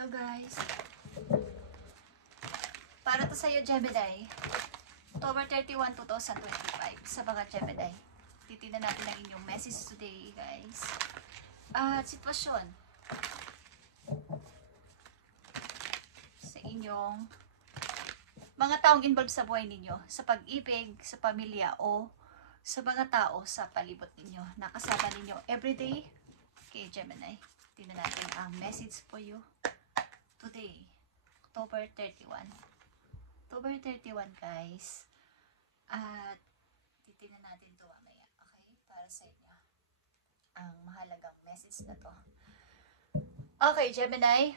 Hello guys. Para to sa'yo, Gemini. October 31, 2025. Sa mga Gemini. Titignan natin ang inyong message today, guys. Sitwasyon. Sa inyong mga taong involved sa buhay ninyo. Sa pag-ibig, sa pamilya, o sa mga tao sa palibot ninyo. Nakasama ninyo everyday. Okay, Gemini. Tingnan natin ang message for you today, October 31. October 31, guys. At titingnan natin ito mamaya, okay? Para sa inyo. Ang mahalagang message na to. Okay, Gemini.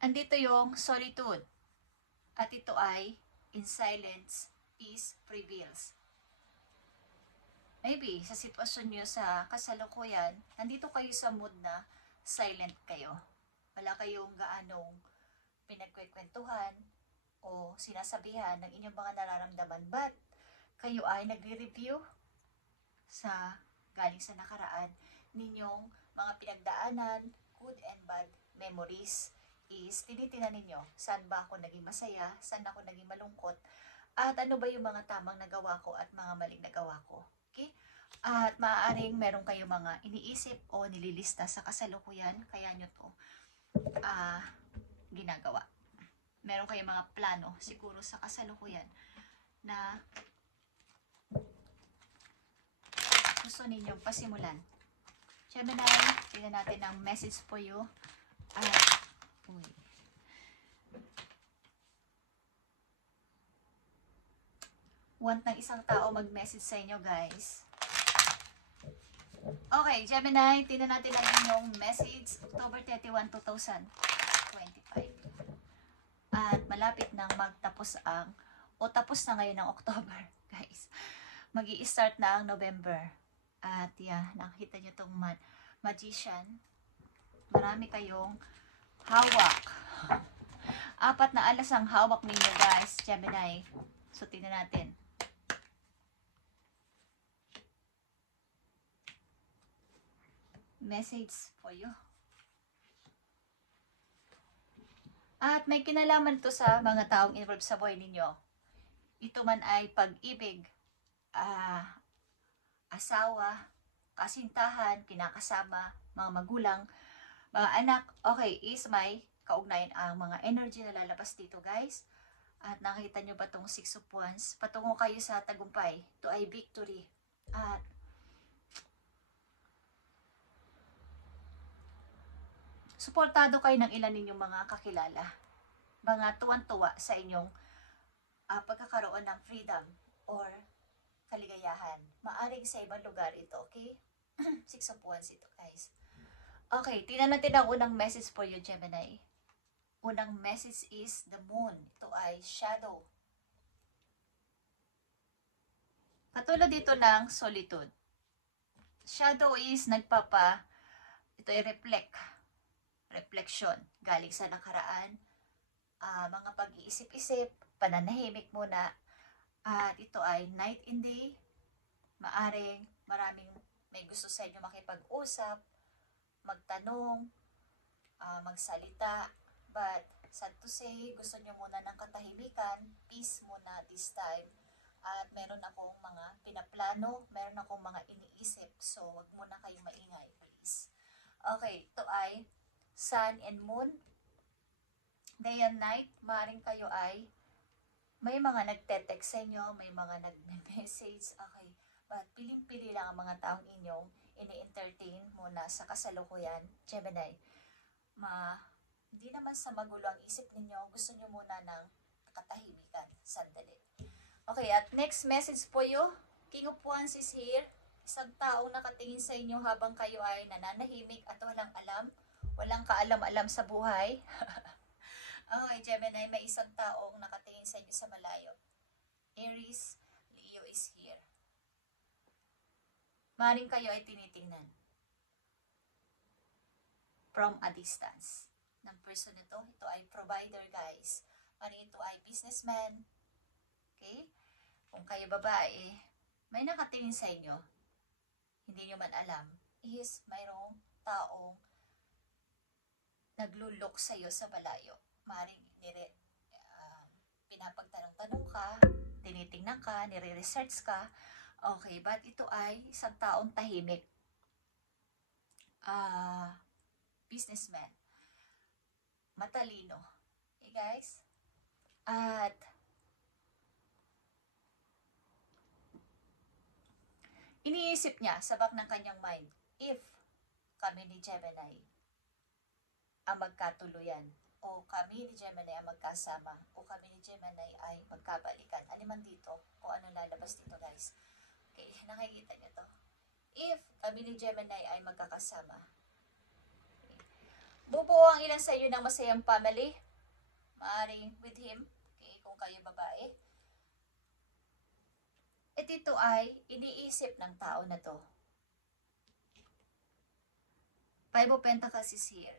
Andito yung solitude. At ito ay in silence, peace prevails. Maybe sa sitwasyon nyo sa kasalukuyan, nandito kayo sa mood na silent kayo. Wala kayong gaanong pinagkwekwentuhan o sinasabihan ng inyong mga nararamdaman, but kayo ay nagre-review sa galing sa nakaraan ninyong mga pinagdaanan, good and bad memories. Is tinitingnan ninyo, saan ba ako naging masaya, saan ako naging malungkot, at ano ba yung mga tamang nagawa ko at mga maling nagawa ko. Okay? At maaaring meron kayong mga iniisip o nililista sa kasalukuyan, kaya nyo to ginagawa. Meron kayong mga plano siguro sa kasalukuyan na gusto ninyong pasimulan. Gemini, tingnan natin ang message for you. Want ng isang tao mag-message sa inyo, guys. Okay, Gemini, tingnan natin ang inyong message, October 31, 2025. At malapit nang magtapos tapos na ngayon ng October, guys. Magi-start na ang November. At nakita nyo itong magician. Marami kayong hawak. 4 na alas ang hawak ninyo, guys, Gemini. So, tingnan natin. Message for you. At may kinalaman to sa mga taong involved sa buhay ninyo. Ito man ay pag-ibig, asawa, kasintahan, kinakasama, mga magulang, mga anak. Okay, is may kaugnayan ang mga energy na lalabas dito, guys. At nakita nyo ba itong 6 of Wands? Patungo kayo sa tagumpay. Ito ay victory. At suportado kayo ng ilan ninyong mga kakilala. Mga tuwan-tuwa sa inyong pagkakaroon ng freedom or kaligayahan. Maaring sa ibang lugar ito, okay? 6 of Wands ito, guys. Okay, tingnan natin ang unang message for you, Gemini. Unang message is the moon. Ito ay shadow. Katulad dito ng solitude. Shadow is ito ay reflection. Galing sa nakaraan. Mga pag-iisip-isip, pananahimik muna. At ito ay night and day. Maaring maraming may gusto sa inyo makipag-usap, magtanong, magsalita. But, sad to say, gusto nyo muna ng katahimikan, peace muna this time. At meron akong mga pinaplano, meron akong mga iniisip. So, wag muna kayong maingay, please. Okay, ito ay sun and moon. Day and night, maaaring kayo ay may mga nagte-text sa inyo, may mga nag-message. Okay, but piling-pili lang ang mga taong inyong ini-entertain muna sa kasalukuyan, Gemini. Hindi naman sa magulo ang isip ninyo, gusto nyo muna ng katahimikan. Sandali. Okay, at next message po you. King of Wands is here. Isang taong nakatingin sa inyo habang kayo ay nananahimik at walang alam. Walang kaalam-alam sa buhay. Okay, Gemini, may isang taong nakatingin sa inyo sa malayo. Aries, Leo is here. Maring kayo ay tinitingnan from a distance ng person nito. Ito ay provider, guys. Maring ito ay businessman. Okay? Kung kayo babae, may nakatingin sa inyo. Hindi nyo man alam. Is mayroong taong naglulok sa'yo sa malayo. Maring pinapagtanong-tanong ka, tinitingnan ka, nire-research ka. Okay, but ito ay isang taong tahimik. Businessman. Matalino. Okay, guys? At iniisip niya sa back ng kanyang mind, if kami ni Gemini ang magkatuluyan, o kami ni Gemini ang magkasama, o kami ni Gemini ay magkabalikan. Aliman dito, o ano lalabas dito, guys. Okay, nakikita niyo to. If kami ni Gemini ay magkakasama, okay, bubuo ang ilan sa iyo ng masayang family, maaaring with him, okay, kung kayo babae. At ito ay iniisip ng tao na to. Five of Pentacles is here.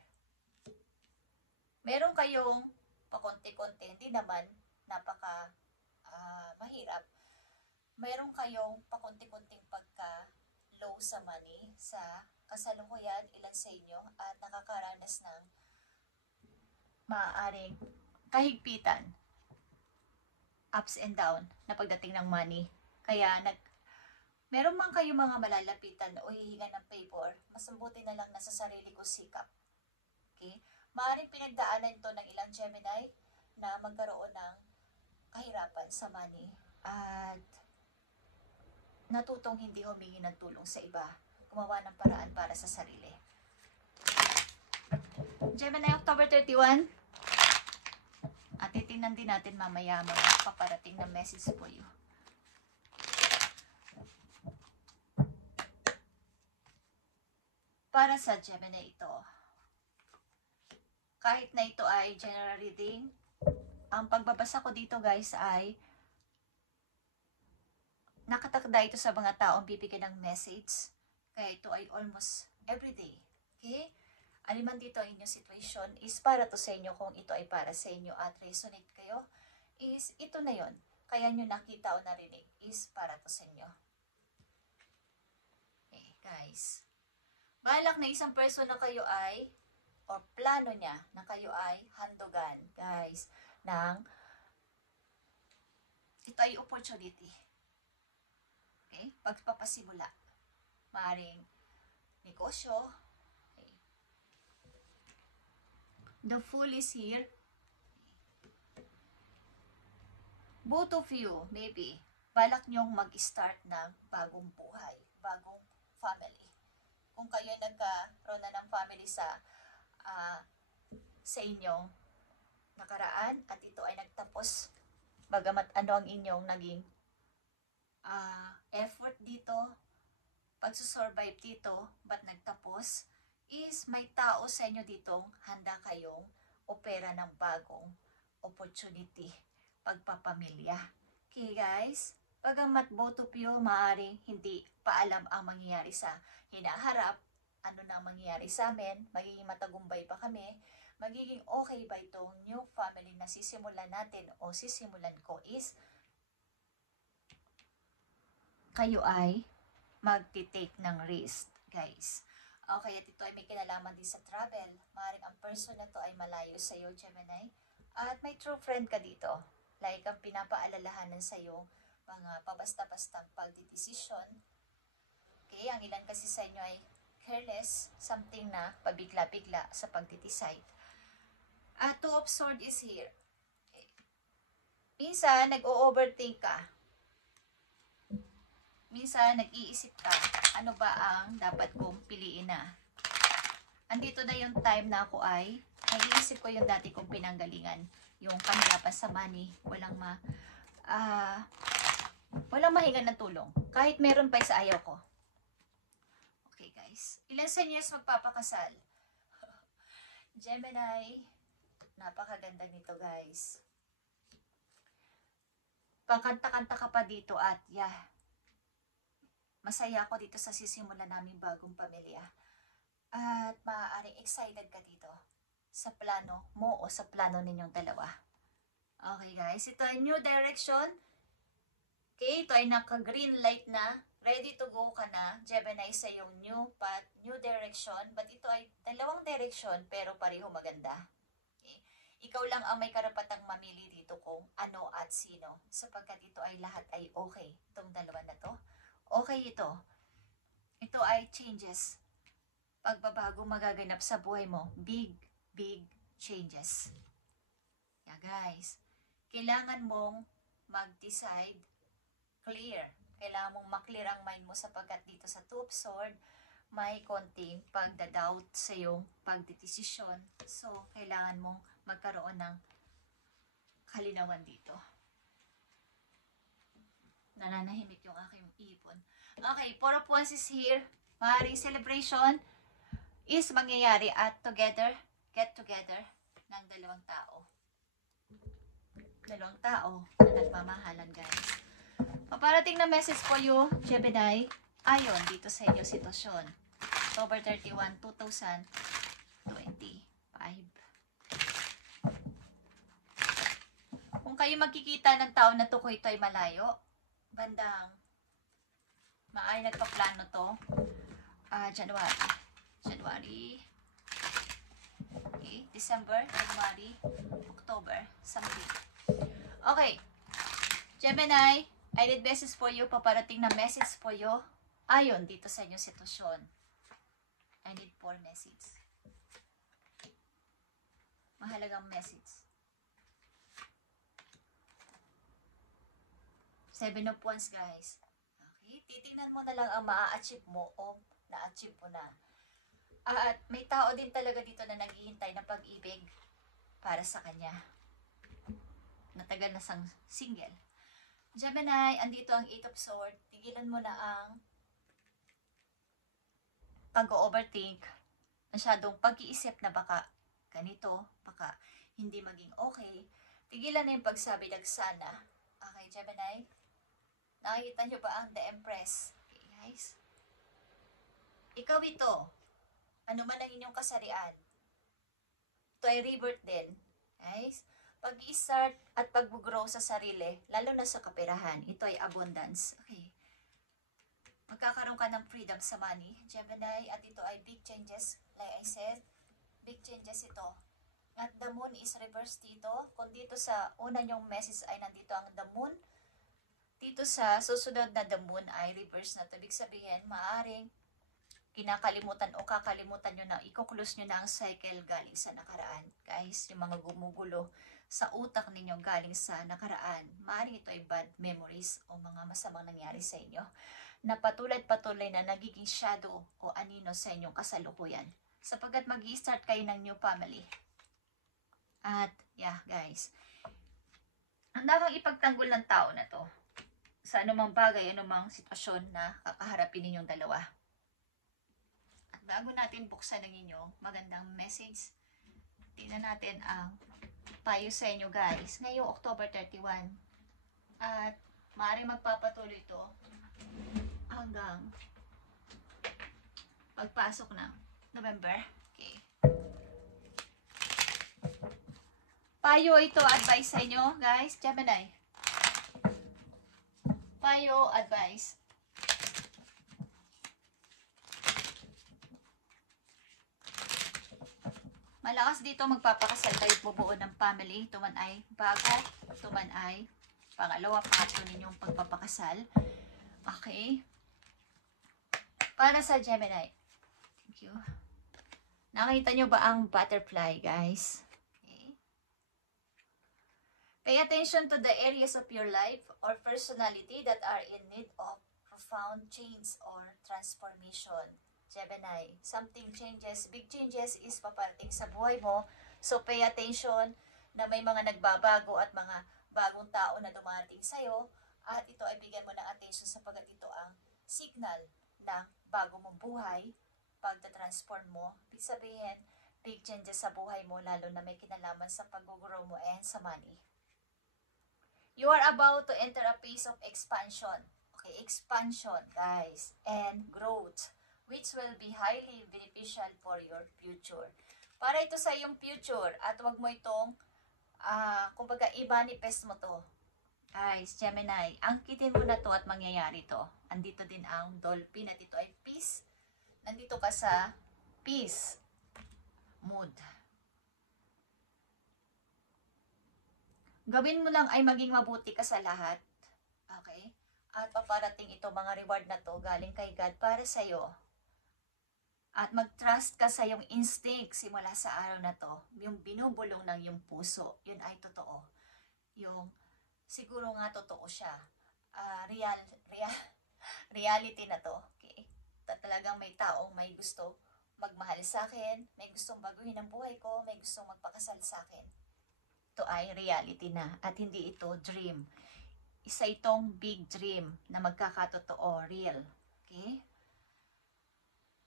Meron kayong pakonti-konti, hindi naman napaka mahirap. Meron kayong pakonti-konting pagka-low sa money sa kasalukuyan, ilan sa inyo, at nakakaranas ng maaaring kahigpitan, ups and down na pagdating ng money. Kaya meron man kayo mga malalapitan o hihinga ng favor, mas mabuti na lang nasa sarili ko sikap. Okay? Maaaring pinagdaanan ito ng ilang Gemini na magkaroon ng kahirapan sa money at natutong hindi humingi ng tulong sa iba, gumawa ng paraan para sa sarili. Gemini, October 31. At titingnan din natin mamaya mga paparating na message for you. Para sa Gemini ito, kahit na ito ay general reading, ang pagbabasa ko dito, guys, ay nakatakda ito sa mga taong bibigyan ng message. Kaya ito ay almost everyday. Okay? Aliman dito ang inyong situation is para to sa inyo. Kung ito ay para sa inyo at resonate kayo, is ito na yon. Kaya nyo nakita o narinig is para to sa inyo. Okay, guys. Balak na isang person na kayo ay, o plano niya na kayo ay handugan, guys, ng ito ay opportunity. Okay? Pagpapasimula. Maring negosyo. Okay. The Fool is here. Both of you, maybe, balak nyong mag-start ng bagong buhay, bagong family. Kung kayo nagkaroon na ng family sa inyong nakaraan at ito ay nagtapos, bagamat ano ang inyong naging effort dito, pagsusurvive dito, but nagtapos, is may tao sa inyo ditong handa kayong opera ng bagong opportunity, pagpapamilya. Okay, guys? Bagamat both of you maaaring hindi pa alam ang mangyayari sa hinaharap, ano na mangyayari sa amin, magiging matagumpay ba kami, magiging okay ba itong new family na sisimulan natin o sisimulan ko, is kayo ay magti-take ng risk, guys. Okay, at ito ay may kinalaman din sa travel. Maaaring ang person na to ay malayo sa iyo, Gemini, at may true friend ka dito. Like ang pinapaalalahanan sa iyo mga pabasta-bastang pagdidesisyon. Okay, ang ilan kasi sa inyo ay careless, something na pabigla-bigla sa pagdidecide. Two of Swords is here. Okay. Minsan, nag-o-overthink ka. Minsan, nag-iisip ka, ano ba ang dapat kong piliin na? Andito na yung time na ako ay nag-iisip ko yung dati kong pinanggalingan. Yung kahirapan sa money, walang mahingan ng tulong. Kahit meron pa sa ayaw ko. Okay, guys. Ilan sa inyo magpapakasal? Gemini, napakaganda nito, guys. Pangkanta-kanta ka pa dito at masaya ako dito sa sisimula naming bagong pamilya. At maaaring excited ka dito sa plano mo o sa plano ninyong dalawa. Okay, guys. Ito ay new direction. Okay, ito ay naka-green light na. ready to go ka na, Gemini, sa yung new path, new direction, but ito ay dalawang direction pero pareho maganda. Okay? Ikaw lang ang may karapatang mamili dito kung ano at sino, sapagkat ito ay lahat ay okay. Itong dalawa na to, okay ito. Ito ay changes. Pagbabago magaganap sa buhay mo. Big, big changes. Yeah, guys. Kailangan mong mag-decide clear. Kailangan mong maklear ang mind mo sapagkat dito sa Two of Swords, may konting pagdadoubt sa iyong pagdedesisyon. So, kailangan mong magkaroon ng kalinawan dito. Nananahimik yung aking ipon. Okay, Four of Wands is here. Maaaring celebration is mangyayari at together, get together ng dalawang tao. Dalawang tao na nagmamahalan, guys. Paparating na message po yung Gemini ayon dito sa inyong sitwasyon. October 31, 2025. Kung kayo magkikita ng tao na to, kung ito ay malayo, bandang maay nagpaplano to, January, okay, December, January, October, something. Okay, Gemini, I need message for you, paparating na message for you, ayon dito sa inyong sitwasyon. I need 4 message. Mahalagang message. 7 of Wands, guys. Okay, titingnan mo na lang ang maa-achieve mo o na-achieve mo na. At may tao din talaga dito na naghihintay ng pag-ibig para sa kanya. Natagal na sang single. Gemini, andito ang 8 of Swords. Tigilan mo na ang pag-overthink. Masyadong pag-iisip na baka ganito, baka hindi maging okay. Tigilan na yung pagsabi ng sana. Okay, Gemini? Nakikita nyo ba ang The Empress? Okay, guys? Ikaw ito. Ano man ang inyong kasarian. Ito ay rebirth din. Guys? Pag-i-start at pag-grow sa sarili, lalo na sa kaperahan, ito ay abundance. Okay. Magkakaroon ka ng freedom sa money, Gemini, at ito ay big changes. Like I said, big changes ito. At the moon is reversed dito. Kung dito sa una nyong message ay nandito ang the moon, dito sa susunod na the moon ay reverse na ito. Ibig sabihin, maaring kinakalimutan o kakalimutan nyo na, i-close nyo na ang cycle galing sa nakaraan. Guys, yung mga gumugulo sa utak ninyo galing sa nakaraan, maaaring ito ay bad memories o mga masamang nangyari sa inyo na patuloy na nagiging shadow o anino sa inyong kasalukuyan sapagkat mag-i-start kayo ng new family. At yeah, guys, handa kang ipagtanggol ng tao na to sa anumang bagay, anumang sitwasyon na kakaharapin ninyong dalawa. At bago natin buksan ang inyong magandang message, tingnan natin ang payo sa inyo, guys, ngayong October 31. At maaaring magpapatuloy ito hanggang pagpasok ng November. Okay. Payo ito, advice sa inyo, guys, Gemini. Payo, advice. Malakas dito, magpapakasal kayo, bubuo ng family. Ito man ay bago, ito man ay pangalawa, pangatlo ninyong pagpapakasal. Okay. Para sa Gemini. Thank you. Nakita nyo ba ang butterfly, guys? Okay. Pay attention to the areas of your life or personality that are in need of profound change or transformation. Gemini, something changes, big changes is paparating sa buhay mo. So, pay attention na may mga nagbabago at mga bagong tao na dumarating sa'yo. At ito ay bigyan mo ng attention sapagkat ito ang signal ng bago mong buhay, pagta-transform mo. Ibig sabihin, big changes sa buhay mo, lalo na may kinalaman sa pag-grow mo and sa money. You are about to enter a phase of expansion. Okay, expansion, guys, and growth, which will be highly beneficial for your future. Para ito sa iyong future at wag mo itong, kumbaga, i-manifest mo to. Guys, Gemini, angkitin mo na to at mangyayari to. Andito din ang dolphin at ito ay peace. Nandito ka sa peace mood. Gawin mo lang ay maging mabuti ka sa lahat. Okay? At paparating ito, mga reward na to galing kay God para sa'yo. At mag-trust ka sa iyong instinct simula sa araw na to. Yung binubulong ng iyong puso, yun ay totoo. Yung siguro nga totoo siya. Reality na to. Okay? Talagang may taong may gusto magmahal sa akin, may gustong baguhin ang buhay ko, may gustong magpakasal sa akin. Ito ay reality na at hindi ito dream. Isa itong big dream na magkakatotoo, real. Okay?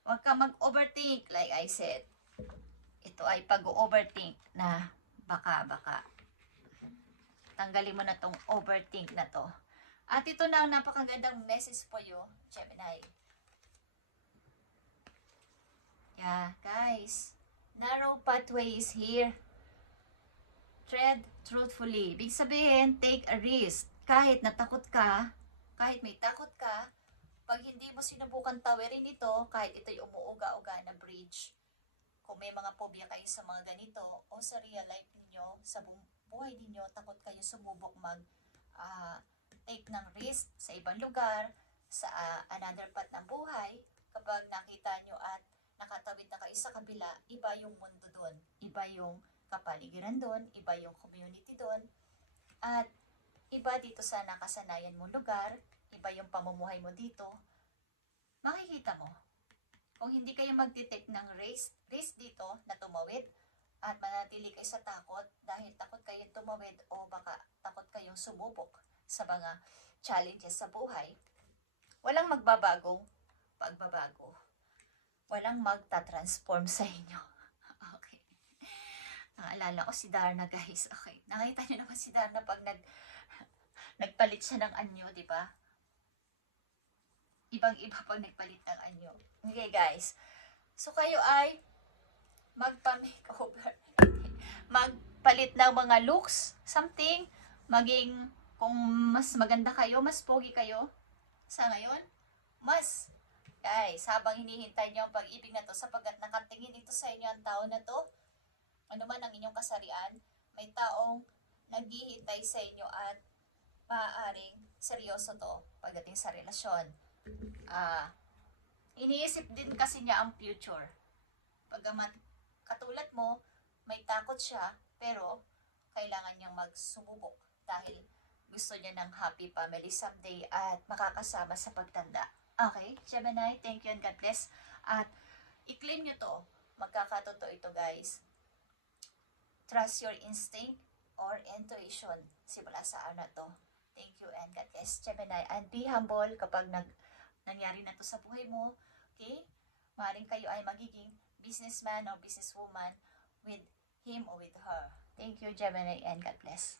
Huwag ka mag-overthink, like I said. Ito ay pag-overthink na baka. Tanggalin mo na tong overthink na to. At ito na ang napakagandang message for you, Gemini. Yeah, guys. Narrow pathway is here. Tread truthfully. Big sabihin, take a risk. Kahit natakot ka, kahit may takot ka, pag hindi mo sinubukan tawirin ito, kahit ito'y umuuga-uga na bridge, kung may mga phobia kayo sa mga ganito, o sa real life ninyo, sa buhay ninyo, takot kayo sumubok take ng risk sa ibang lugar, sa another path ng buhay, kapag nakita nyo at nakatawid na kayo sa kabila, iba yung mundo doon, iba yung kapaligiran doon, iba yung community doon, at iba dito sa nakasanayan mong lugar, iba yung pamumuhay mo dito, makikita mo. Kung hindi kayo magtitake ng risk dito na tumawid at manatili kayo sa takot dahil takot kayo tumawid o baka takot kayong sumubok sa mga challenges sa buhay, walang magbabagong pagbabago. Walang magta-transform sa inyo. Okay. Naalala ko si Darna, guys. Okay. Nakita niyo naman si Darna pag nagpalit siya ng anyo, di ba? Ibang-iba pag nagpalit ng anyo. Okay, guys. So, kayo ay magpa-makeover. Magpalit ng mga looks, something. Maging, kung mas maganda kayo, mas pogi kayo sa ngayon, mas. Guys, habang hinihintay niyo ang pag-ibig na to, sapagkat nakatingin ito sa inyo ang tao na to, ano man ang inyong kasarian, may taong naghihintay sa inyo at maaaring seryoso to pagdating sa relasyon. Iniisip din kasi niya ang future. Pagamat katulad mo, may takot siya, pero kailangan niyang magsumubok dahil gusto niya ng happy family someday at makakasama sa pagtanda. Okay, Gemini, thank you and God bless. At i-claim nyo to. Magkakatotoo ito, guys. Trust your instinct or intuition simula sa araw na to. Thank you and God bless, Gemini. And be humble kapag nangyari na to sa buhay mo. Okay? Maaaring kayo ay magiging businessman or businesswoman with him or with her. Thank you, Gemini, and God bless.